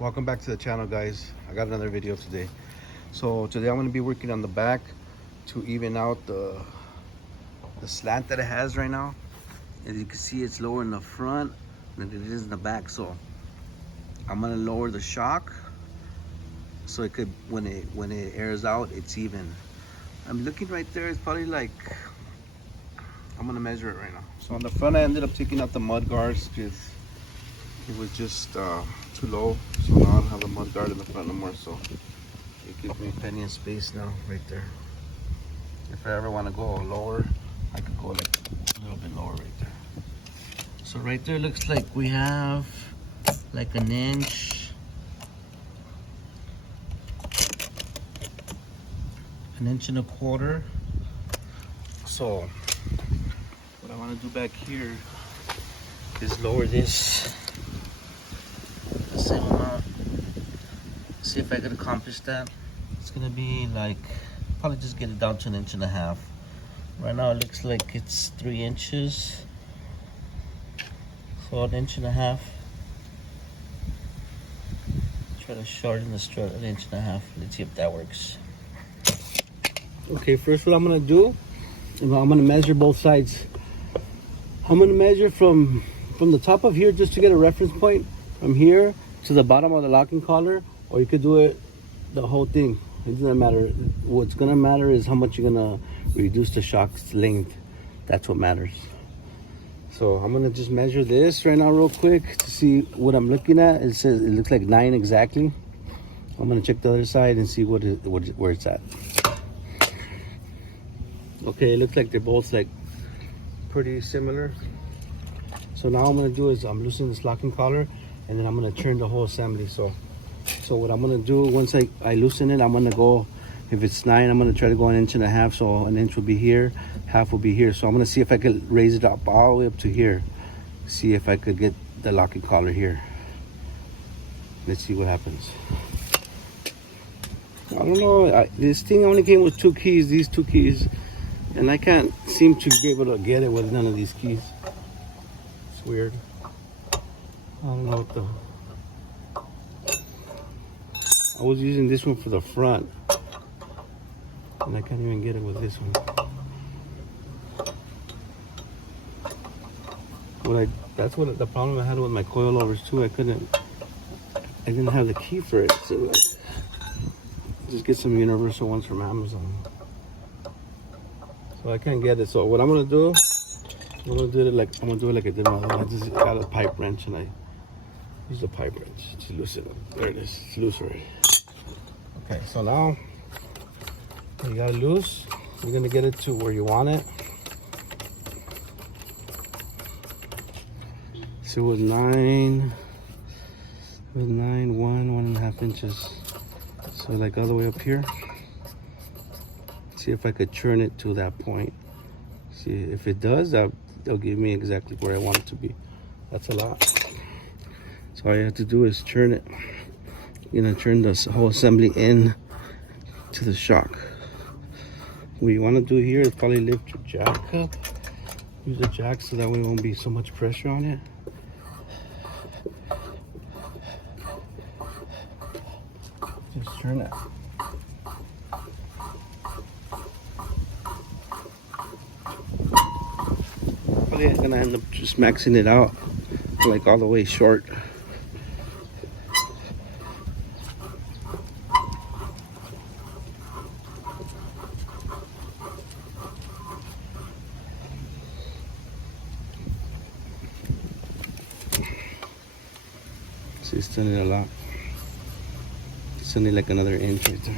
Welcome back to the channel, guys. I got another video today. So today I'm going to be working on the back to even out the slant that it has right now. As you can see, it's lower in the front than it is in the back. So I'm going to lower the shock so it could, when it airs out, it's even. I'm looking right there. It's probably like, I'm going to measure it right now. So on the front, I ended up taking out the mud guards because it was just too low. So now I don't have the mud guard in the front no more, so it gives me plenty of space now right there. If I ever want to go lower, I could go like a little bit lower right there. So right there looks like we have like an inch and a quarter. So what I want to do back here is lower this the same amount. See if I could accomplish that. It's gonna be like, probably just get it down to 1.5 inches. Right now it looks like it's 3 inches. So 1.5 inches. Try to shorten the strut 1.5 inches. Let's see if that works. Okay, first what I'm gonna do, I'm gonna measure both sides. I'm gonna measure from the top of here just to get a reference point, from here to the bottom of the locking collar, or you could do it the whole thing. It doesn't matter. What's gonna matter is how much you're gonna reduce the shock's length. That's what matters. So I'm gonna just measure this right now real quick to see what I'm looking at. It says it looks like 9 exactly. I'm gonna check the other side and see where it's at. Okay, it looks like they're both like pretty similar. So now I'm gonna do is I'm loosening this locking collar, and then I'm gonna turn the whole assembly. So what I'm gonna do, once I loosen it, I'm gonna go, if it's 9, I'm gonna try to go 1.5 inches. So 1 inch will be here, half will be here. So I'm gonna see if I could raise it up all the way up to here. See if I could get the locking collar here. Let's see what happens. I don't know, this thing only came with 2 keys, these 2 keys. And I can't seem to be able to get it with none of these keys. It's weird. I don't know what the... I was using this one for the front, and I can't even get it with this one. That's what the problem I had with my coilovers too. I didn't have the key for it. So just get some universal ones from Amazon. So I can't get it. So what I'm gonna do, I'm gonna do it like I did my other one. I just got a pipe wrench and I use a pipe wrench to loosen it. There it is. It's loose already. Okay, so now you got it loose. You're gonna get it to where you want it. So it was 9. It was 9, 1.5 inches. So like all the way up here. See if I could turn it to that point. See if it does, that'll give me exactly where I want it to be. That's a lot. So all you have to do is turn it. You're gonna turn the whole assembly in to the shock. What you want to do here is probably lift your jack up. Use a jack so that way it won't be so much pressure on it. Just turn it. Probably gonna end up just maxing it out like all the way short. See, it's turning a lot. It's only like another inch right there.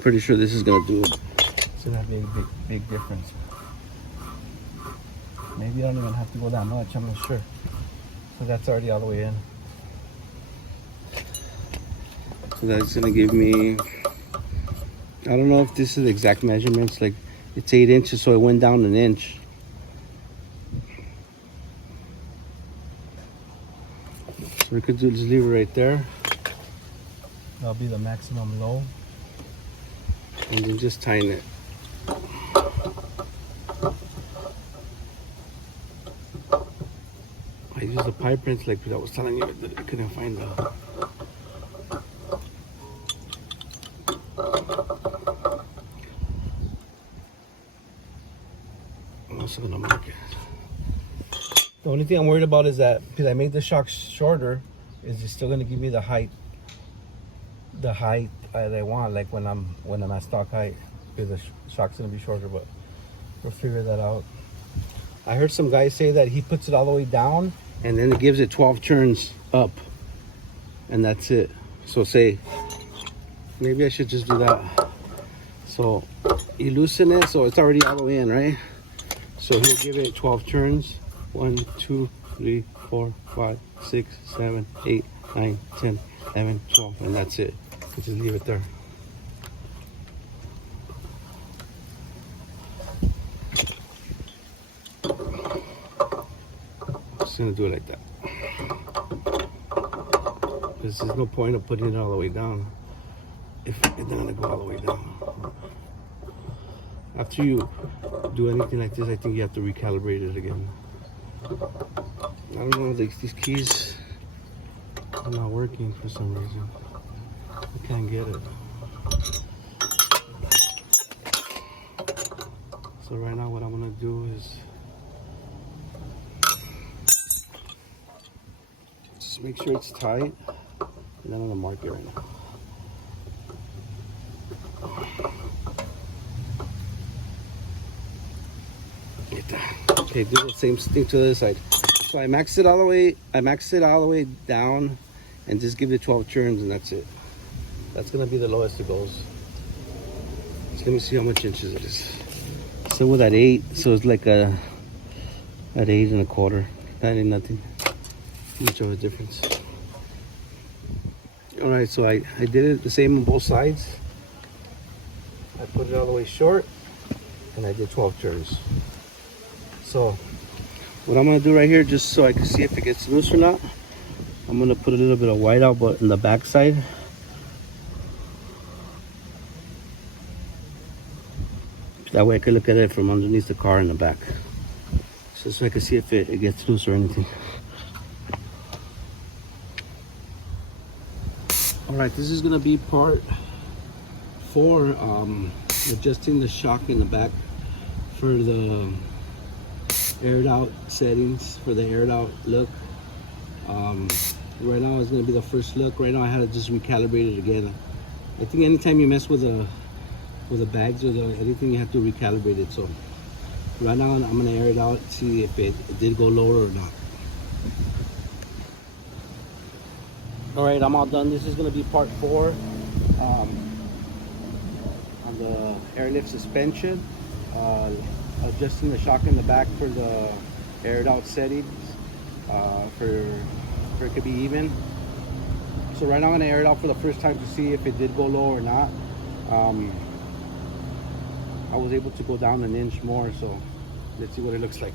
Pretty sure this is gonna do it. It's gonna be a big difference. Maybe I don't even have to go that much, I'm not sure. So that's already all the way in. So that's gonna give me, I don't know if this is the exact measurements, like it's 8 inches, so it went down 1 inch. So we could just leave it right there. That'll be the maximum low. and then just tighten it. I used the pipe wrench like I was telling you that I couldn't find the. I'm also gonna mark it. The only thing I'm worried about is that because I made the shock shorter, is it still gonna give me the height that I want, like when I'm at stock height, because the shock's gonna be shorter, but we'll figure that out. I heard some guys say that he puts it all the way down and then it gives it 12 turns up and that's it. So say, maybe I should just do that. So you loosen it, so it's already all the way in, right? So he'll give it 12 turns. 1, 2, 3, 4, 5, 6, 7, 8, 9, 10, 11, 12, and that's it. Just leave it there. Just gonna do it like that. Because there's no point of putting it all the way down if it's not gonna go all the way down. After you do anything like this, I think you have to recalibrate it again. I don't know, these keys are not working for some reason. I can't get it. So right now what I'm gonna do is just make sure it's tight, and then I'm gonna mark it right now. Get that. Okay, do the same thing to the other side. So I maxed it all the way down and just give it 12 turns and that's it. That's gonna be the lowest it goes. So let me see how much inches it is. So with that 8, so it's like at 8 1/4. That ain't nothing. Much of a difference. All right, so I did it the same on both sides. I put it all the way short and I did 12 turns. So what I'm gonna do right here, just so I can see if it gets loose or not, I'm gonna put a little bit of white out, but in the back side. That way I can look at it from underneath the car in the back. Just so I can see if it gets loose or anything. All right, this is gonna be part 4, adjusting the shock in the back for the aired out settings, for the aired out look. Right now it's gonna be the first look. Right now I had to just recalibrate it again. I think anytime you mess with the bags or anything, you have to recalibrate it. So right now I'm gonna air it out, see if it did go lower or not. All right, I'm all done. This is gonna be part 4 on the airlift suspension, adjusting the shock in the back for the aired out settings, for it could be even. So right now I'm gonna air it out for the first time to see if it did go low or not. I was able to go down an inch more, so let's see what it looks like.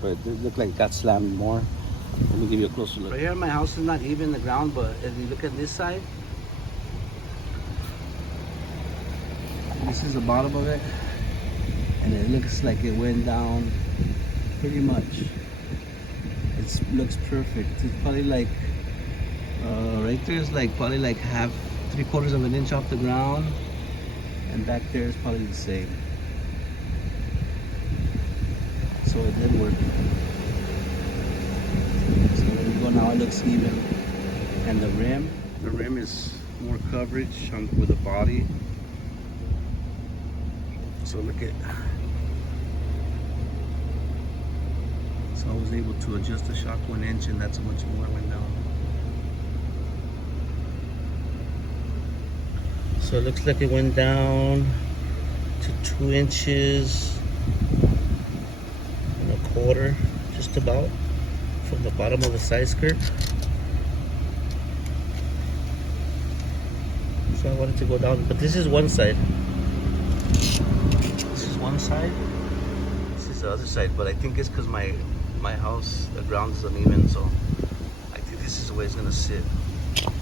But it did look like it got slammed more. Let me give you a closer look. Right here, my house is not even the ground, but if you look at this side, this is the bottom of it, and it looks like it went down pretty much. It looks perfect. It's probably like right there is like probably like 3/4 of an inch off the ground, and back there is probably the same. So it did work. So there we go. Now it looks even. And the rim is more coverage with the body. So look at. So I was able to adjust the shock 1 inch, and that's how much more it went down. So it looks like it went down to 2 inches. 1/4, just about from the bottom of the side skirt. So I wanted to go down, but this is one side. This is one side. This is the other side, but I think it's because my house, the ground is uneven, so I think this is the way it's gonna sit.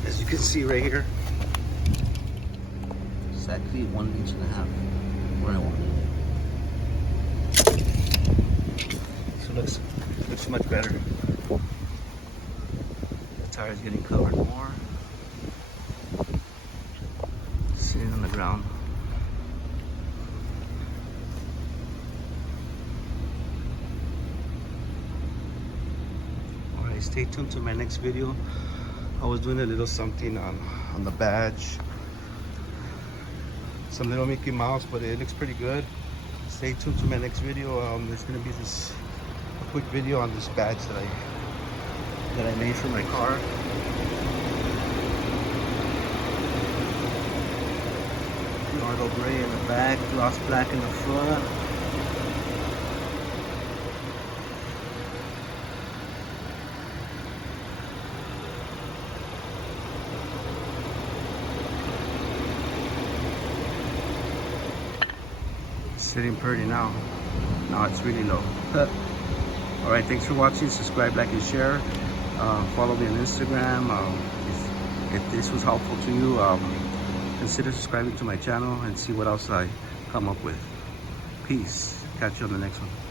As you can see right here, exactly 1.5 inches where I want it. So looks much better. The tire's getting covered more. Sitting on the ground. Alright, stay tuned to my next video. I was doing a little something on the badge. Some little Mickey Mouse, but it looks pretty good. Stay tuned to my next video. There's gonna be this quick video on this badge that I made for my car. Nardo gray in the back, gloss black in the front. Sitting pretty now. Now it's really low. Alright, thanks for watching. Subscribe, like, and share. Follow me on Instagram. If this was helpful to you, consider subscribing to my channel and see what else I come up with. Peace. Catch you on the next one.